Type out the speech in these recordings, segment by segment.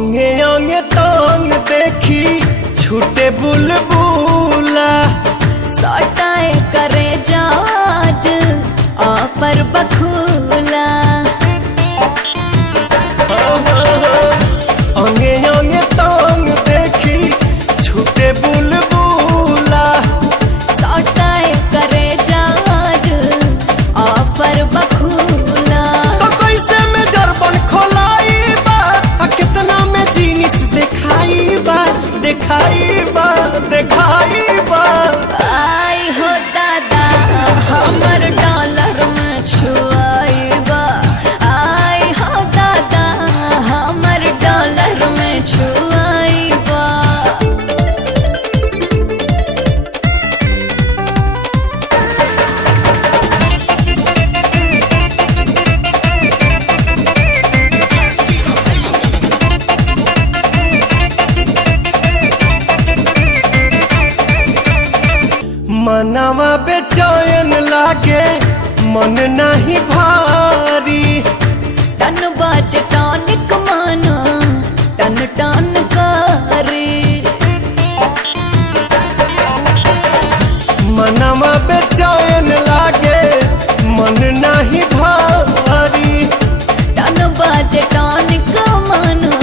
अंगे अंगे तांग देखी छूटे बुलबुला सटाए करे जाज ऑफर बखूला। अंगे अंगे तांग देखी छूटे बुलबुला सटाए करे जाज ऑफर बखूला। तो कैसे में जरबन खोलाई बा कितना में जीनिस दिखाई बा दिखाई बा दिखाई बा। आई हो दादा हमर डॉलर में छुआई बा। आई हो दादा हमर डॉलर में छुआई बा। मनवा बेचैन लागे मन नहीं भारी टन बाज टॉनिक माना टन टन करे। मनवा बेचैन लागे मन नहीं भारी टन बाज टॉनिक माना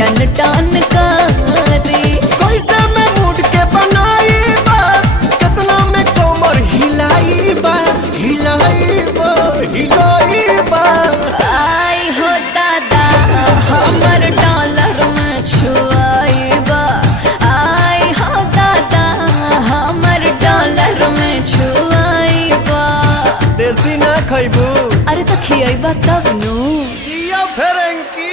टन टन करे। कैसे में मूड के बनाई बा कितना में कमर हिलाई बा हिलाई बा हिलाई बा। आई हो दादा हमर डॉलर में छुआई बा। आई हो दादा हमर डॉलर में छुआई बा। देसी ना खैबू अरे तो खियाई बा तब नु। जिया फेरेंकी।